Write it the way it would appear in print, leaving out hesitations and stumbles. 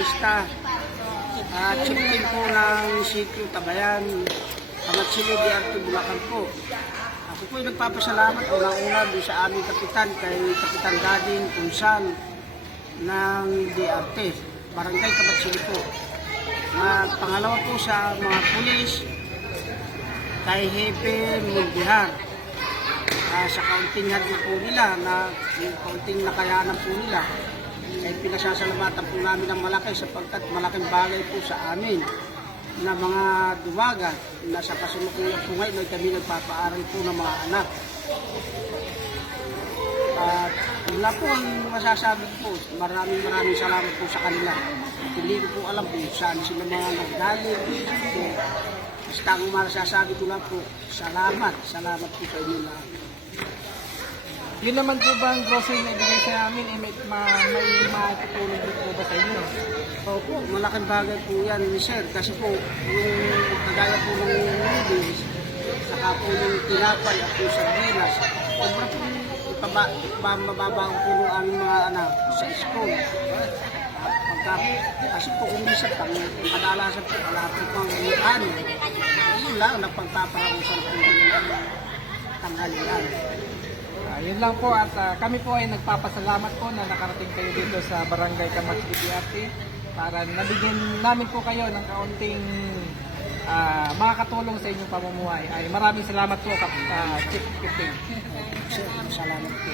Bautista, chieftain po ng Sikyo Tabayan, Kamatsilo DRT Bulacan po. Ako po ay nagpapasalamat unang-una doon sa aming kapitan, kay Kapitan Gading Tunsal ng DRT, Barangay Kamatsilo po. At pangalawa po sa mga pulis, kay Hepe Mundihar. Sa kaunting hardin po nila, na yung kaunting nakayanan po nila, ay pinasasalamatan po namin ng malaki sapagkat malaking bagay po sa amin na mga duwagan na sa kasalukuyan po ngayon ay kami nagpapaaral po ng mga anak. At wala po ang masasabi po, maraming salamat po sa kanila. Hindi ko po alam po saan sila mga naggaling. Basta ang masasabi ko lang po, salamat po sa inyo lahat. Yun naman po ba ang grocery na ibigay sa amin, may makatulong po ba sa inyo? Opo, malaking bagay po yan, sir. Kasi po, yung kagaya po ng noodles, saka po yung tinapay at yung sardinas, sobra po mababa po ng aming mga anak sa school. Kasi po kung minsan, kadalasan po, wala po pang ano. Yun lang, napagpaparausan po yung tanghalian. Yun lang po at kami po ay nagpapasalamat po na nakarating kayo dito sa Barangay Kamatsilo DRT para nabigyan namin po kayo ng kaunting makakatulong sa inyong pamumuhay. Ay maraming salamat po, Chief Captain. Salamat po.